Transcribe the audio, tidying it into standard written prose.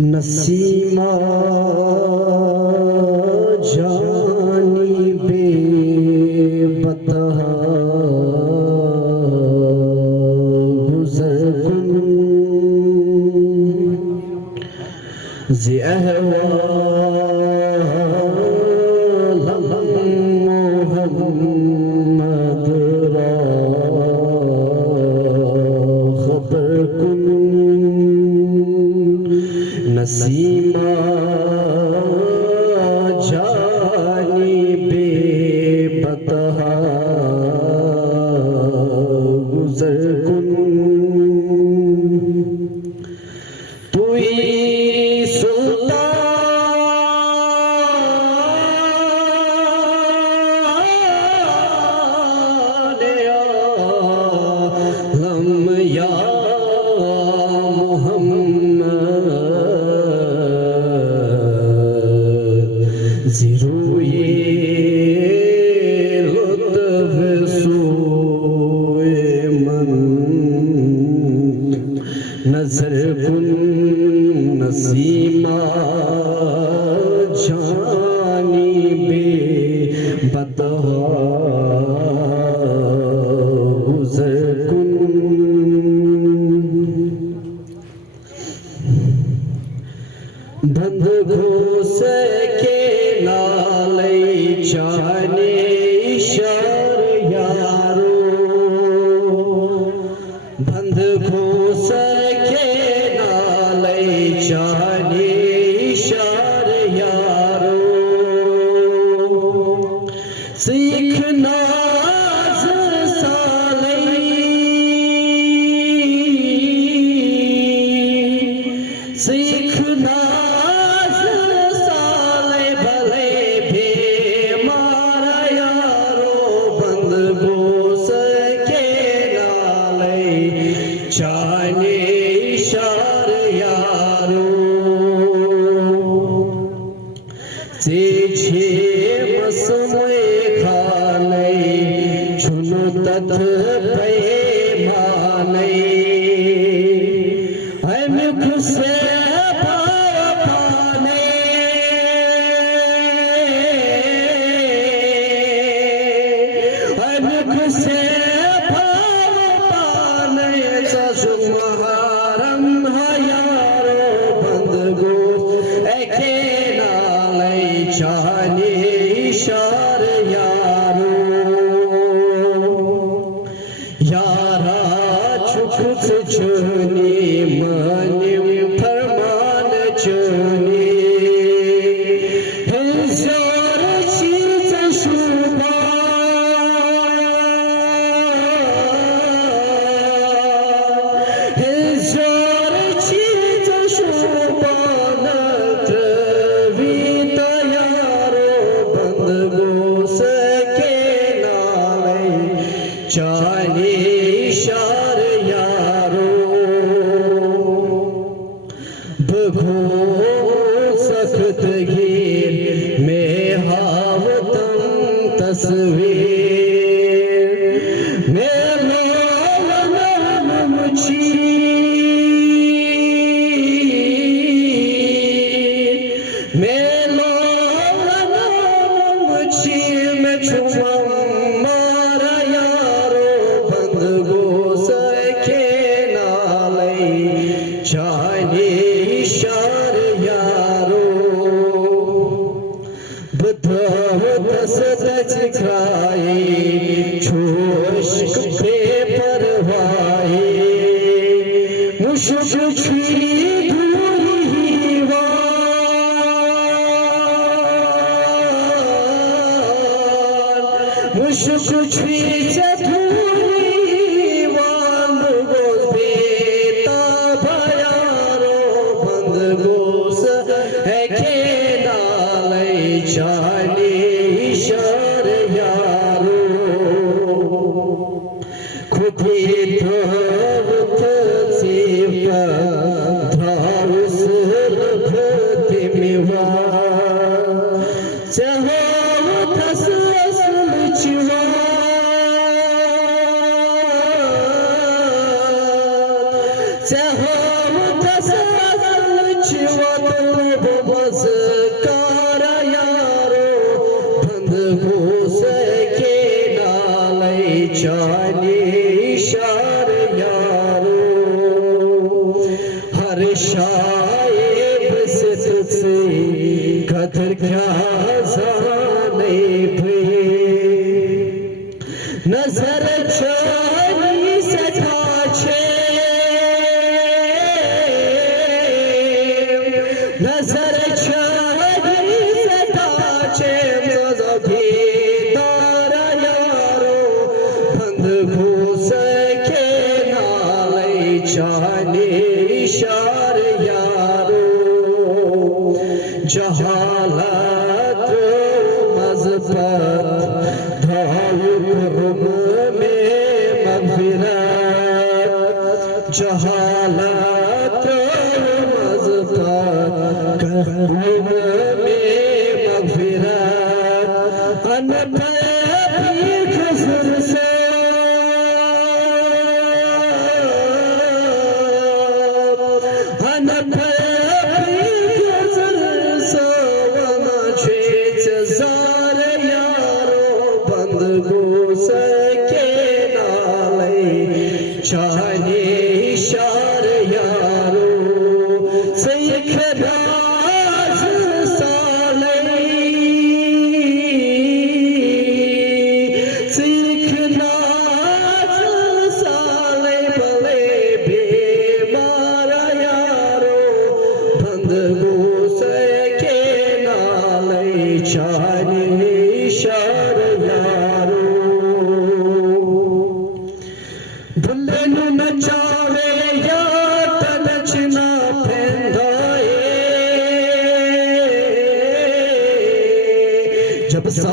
नसीमा जानी बेबतहा गुज़र कुन ज़े अहवाल मोहम्मद रा खबर कुन नसीमा जानी बेबतहा गुज़र कुन तुई सुल्तान आलम या ज़िरोए लुत्फ़ सोए मन नज़र कुन नसीमा जानी बेबतहा गुज़र कुन बंद घोसे के नाले जाने इशार यारो बंद घोसे के नाले जाने इशार यारो सीखना सीखना साले भले भी मारा यारो बंद गोस के नाले जाने इशार यारो छे मसमे खाने छुनु तथ पे माने हम खुशे जाने इशार यारो यारा छुख छुनी मानिम फरमान चुनी हजार चीज शुभा हजार चीज शुभा जाने इशार यारो बघो सख्त गिर में हावतम तस्वीर में लोलम मुझी में लोलम मुझी में छुआ जाने इशार यारो बताओ दस खाए छोश पे परवाए मुश्क छुई दूरी वार मुश्क छुई जाने इशार यारो खुदी धावत सिफा धावस लखते मिवा चाहत असल चिवा चाहत असल शिवत बस कार यारो बंद घूस के डाले चाने इशार यारो हर शायब से तुझसे कदर क्या जाने पे नजर चारी सदा छे नजर चारी सदा छे मज़बी तारा यारो बंद घूस के नाले चाने इशार यारो जहालत मज़बत जहालत मज़बत करूब में मग़फ़िरत अनपी खसर से अनपी खसर से वना छेच जार यारो बंद घूस के नाले चाने इशार यारो सीख राज साले सीख राज साले भले बेमारा यारो बंद घूस के नाले चाने इशार यारो भले नु नचावे या नचना पैंदा जब सा